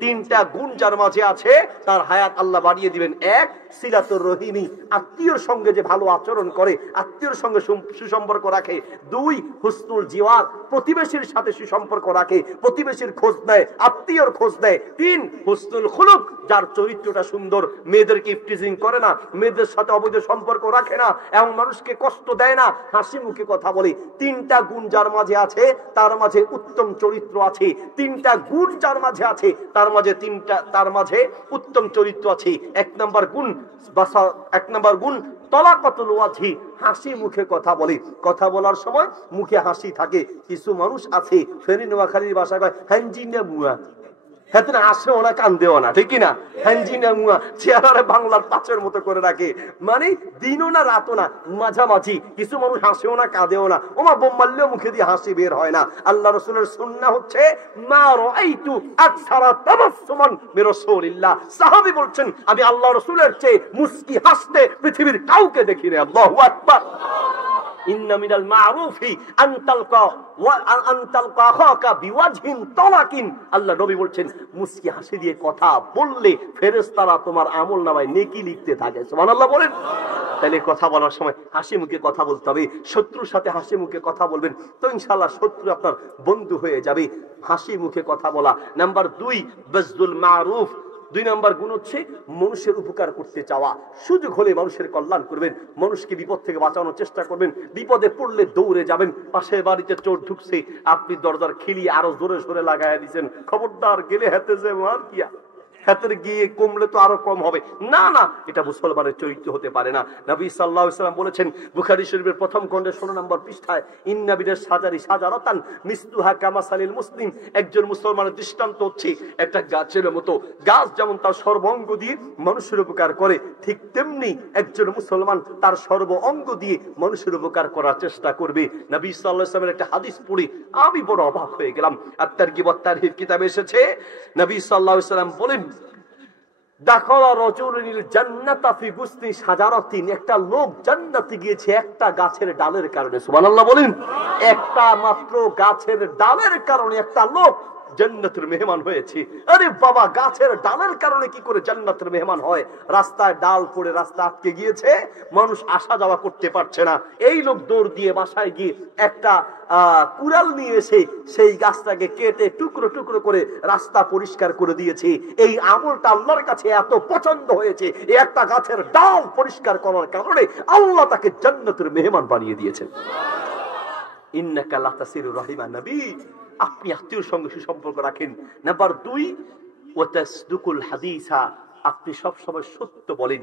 তিনটা গুণ যার মাঝে আছে তার হায়াত আল্লাহ বাড়িয়ে দিবেন। এক, সিলাতুর রহিমি, আত্মীয়র সঙ্গে যে ভালো আচরণ করে, আত্মীয়র সঙ্গে সুসম্পর্ক রাখে। দুই, হুসনুল জিওয়ার, প্রতিবেশীর সাথে সুসম্পর্ক রাখে, প্রতিবেশীর খোঁজ নেয়, আত্মীয়র খোঁজ নেয়। তিন, হুসনুল খুলুক, যার চরিত্রটা সুন্দর, মেয়েদেরকে ইফটিজিং করে না, মেয়েদের সাথে অবৈধ সম্পর্ক রাখে না, এবং মানুষকে কষ্ট দেয় না, হাসি মুখে কথা বলে। তিনটা গুণ যার মাঝে আছে তার মাঝে উত্তম চরিত্র আছে। তিনটা গুণ যার মাঝে আছে তার মাঝে উত্তম চরিত্র আছে। এক নম্বর গুণ তলাকাতুল ওয়াজহি, হাসি মুখে কথা বলে। কথা বলার সময় মুখে হাসি থাকে। কিছু মানুষ আছে ফেনী নোয়াখালীর ভাষায় কয় হ্যাঞ্জিনা মুয়া, হেতনে আসেও না কান্দেও না, ঠিক কিনা? হ্যাঞ্জিনা মুয়া, চেহারা বাংলার পাঁচের মতো করে রাখে, মানে দিনও না রাতও না, মাঝামাঝি। কিছু মানুষ হাসেও না কাঁদেও না, ওমা বোম মারলেও মুখে দিয়ে হাসি বের হয় না। আল্লাহ রাসূলের সুন্নাহ হচ্ছে মা রাআইতু আকসারা তাবাসসুমান মির রাসূলিল্লাহ। সাহাবী বলছেন আমি আল্লাহ রাসূলের চেয়ে মুস্কি হাসতে পৃথিবীর কাউকে দেখি না। আল্লাহু আকবার। ইন্না মিনাল মারুফি আন তালকা আখাকা বিওয়াজহিন তালাকিন। আল্লাহ নবী বলছেন মুস্কি হাসি দিয়ে কথা বললে ফেরেশতারা তোমার আমলনামায় নেকি লিখতে থাকে। সুবহানাল্লাহ বলেন। তাহলে কথা বলার সময় হাসি মুখে কথা বলতে হবে। শত্রুর সাথে হাসি মুখে কথা বলবেন, তো ইনশাআল্লাহ শত্রু আপনার বন্ধু হয়ে যাবে। হাসি মুখে কথা বলা। নাম্বার 2, বাজদুল মারুফ। 2 নম্বর গুণ হচ্ছে মানুষের উপকার করতে চাওয়া। সুযোগ হলে মানুষের কল্যাণ করবেন, মানুষকে বিপদ থেকে বাঁচানোর চেষ্টা করবেন। বিপদে পড়লে দৌড়ে যাবেন। পাশের বাড়িতে চোর ঢুকছে, আপনি দরজার খিলিয়ে আরো জোরে জোরে লাগাইয়া দিচ্ছেন, খবরদার গেলে হাতে যে মার কিয়া, হাতের গিয়ে কমলে তো আরো কম হবে। না না, এটা মুসলমানের চরিত্র হতে পারে না। নবী সাল্লাল্লাহু আলাইহি ওয়াসাল্লাম বলেছেন বুখারী শরীফের প্রথম খণ্ডে 16 নম্বর পৃষ্ঠায়, ইন্না বিদাশ সাজারি সাজারাতান মিসলুহা কামাসালিল মুসলিম। একজন মুসলমানের দৃষ্টান্ত হচ্ছে একটা গাছের মতো। গাছ যেমন তার সর্বাঙ্গ দিয়ে মানুষের উপকার করে, ঠিক তেমনি একজন মুসলমান তার সর্ব অঙ্গ দিয়ে মানুষের উপকার করার চেষ্টা করবে। নবী সাল্লাল্লাহু আলাইহি ওয়াসাল্লামের একটা হাদিস পড়ে আমি বড় অবাক হয়ে গেলাম। আত-তারগিব ওয়াত-তারহিব কিতাবে এসেছে, নবী সাল্লাল্লাহু আলাইহি ওয়াসাল্লাম বলেন দাখালা রাজুলুল জান্নাতা ফি গুসনি শাজারাতিন। একটা লোক জান্নাতে গিয়েছে একটা গাছের ডালের কারণে। সুবহানাল্লাহ বলেন। একটা মাত্র গাছের ডালের কারণে একটা লোক জান্নাতের মেহমান হয়েছে। আরে বাবা, গাছের ডালের কারণে কি করে জান্নাতের মেহমান হয়? রাস্তায় ডাল পড়ে রাস্তা আটকে গিয়েছে, মানুষ আসা যাওয়া করতে পারছে না। এই লোক দৌড় দিয়ে বাসায় গিয়ে একটা কুড়াল নিয়ে এসে সেই গাছটাকে কেটে টুকরো টুকরো করে রাস্তা পরিষ্কার করে দিয়েছে। এই আমলটা আল্লাহর কাছে এত পছন্দ হয়েছে, এই একটা গাছের ডাল পরিষ্কার করার কারণে আল্লাহ তাকে জান্নাতের মেহমান বানিয়ে দিয়েছেন। ইন্নাকা লাতাসিরুর রাহিমা। নবী, আপনি আত্মীয়র সঙ্গে সুসম্পর্ক রাখেন। নাম্বার 2, ওয়াতাসদুকুল হাদিসা। আপনি সব সময় সত্য বলেন,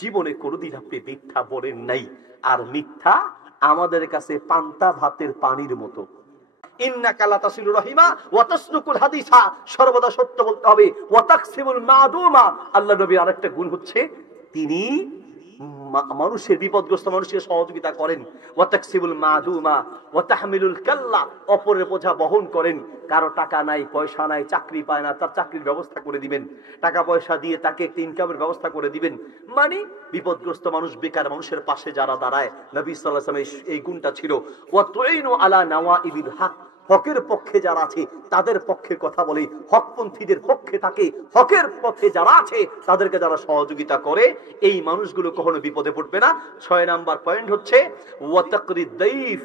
জীবনে কোনোদিন আপনি মিথ্যা বলেন নাই। আর মিথ্যা আমাদের কাছে পান্তা ভাতের পানির মতো। ইন্নাকা লাতাসিলুর রাহিমা ওয়া তাসদুকুল হাদিসা, সর্বদা সত্য বলতে হবে। ওয়া তাকসিবুল মাদুমা। আল্লাহ নবীর আরেকটা গুণ হচ্ছে তিনি মানুষের বিপদগ্রস্ত মানুষের সহযোগিতা করেন। ওয়া তাকসিবুল মাদুমা ওয়া তাহমিলুল কাল্লা। অপরের বোঝা বহন করেন। কারো টাকা নাই, পয়সা নাই, চাকরি পায় না, তার চাকরির ব্যবস্থা করে দিবেন। টাকা পয়সা দিয়ে তাকে একটা ইনকামের ব্যবস্থা করে দিবেন। মানে বিপদগ্রস্ত মানুষ, বেকার মানুষের পাশে যারা দাঁড়ায়, নবী সাল্লাল্লাহু আলাইহি ওয়াসাল্লাম এই গুণটা ছিল। ওয়া তুইনু আলা নাওয়াইবিল হক। হকের পক্ষে যারা আছে তাদের পক্ষে কথা বলে, হকপন্থীদের পক্ষে থাকে, হকের পথে যারা আছে তাদেরকে যারা সহযোগিতা করে, এই মানুষগুলো কখনো বিপদে পড়বে না। 6 নাম্বার পয়েন্ট হচ্ছে ওয়া তাকরিদ দাইফ।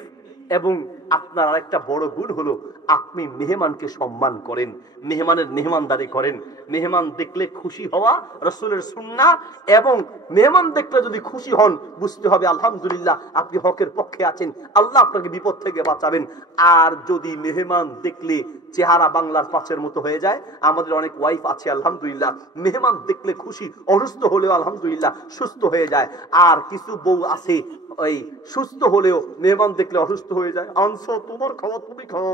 এবং আপনার আরেকটা বড় গুণ হলো আপনি মেহমানকে সম্মান করেন, মেহমানের মেহমানদারি করেন। মেহমান দেখলে খুশি হওয়া রাসূলের সুন্নাহ, এবং মেহমান দেখলে যদি খুশি হন বুঝতে হবে আলহামদুলিল্লাহ আপনি হকের পক্ষে আছেন, আল্লাহ আপনাকে বিপদ থেকে বাঁচাবেন। আর যদি মেহমান দেখলে চেহারা বাংলার পাঁচের মতো হয়ে যায়, আমাদের অনেক ওয়াইফ আছে আলহামদুলিল্লাহ, মেহমান দেখলে খুশি, অসুস্থ হলেও আলহামদুলিল্লাহ সুস্থ হয়ে যায়। আর কিছু বউ আছে ওই সুস্থ হলেও মেহমান দেখলে অসুস্থ হয়ে যায়। আনছো তোমার খাওয়া তুমি খাও,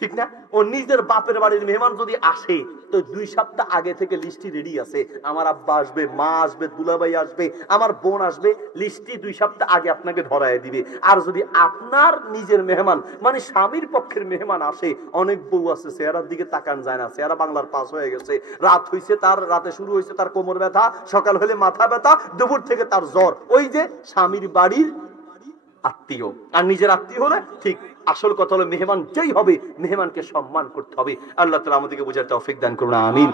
ঠিক না? ও নিজের বাপের বাড়ির মেহমান যদি আসে তো 2 সপ্তাহ আগে থেকে লিস্টি রেডি আছে। আমার আব্বা আসবে, মা আসবে, দুলাভাই আসবে, আমার বোন আসবে, লিস্টি 2 সপ্তাহ আগে আপনাকে ধরায় দিবে। আর যদি আপনার নিজের মেহমান মানে স্বামীর পক্ষের মেহমান আসে, অনেক বউ আছে চেহারার দিকে তাকান যায় না, চেহারা বাংলার পাস হয়ে গেছে, রাত হইছে তার, রাতে শুরু হয়েছে তার কোমর ব্যথা, সকাল হলে মাথা ব্যথা, দুপুর থেকে তার জ্বর। ওই যে স্বামীর বাড়ির আত্মীয় আর নিজের আত্মীয় হলে ঠিক আসল কথা হলো মেহমান যেই হবে মেহমানকে সম্মান করতে হবে। আল্লাহ তাআলা আমাদেরকে বুঝার তৌফিক দান করুন, আমিন।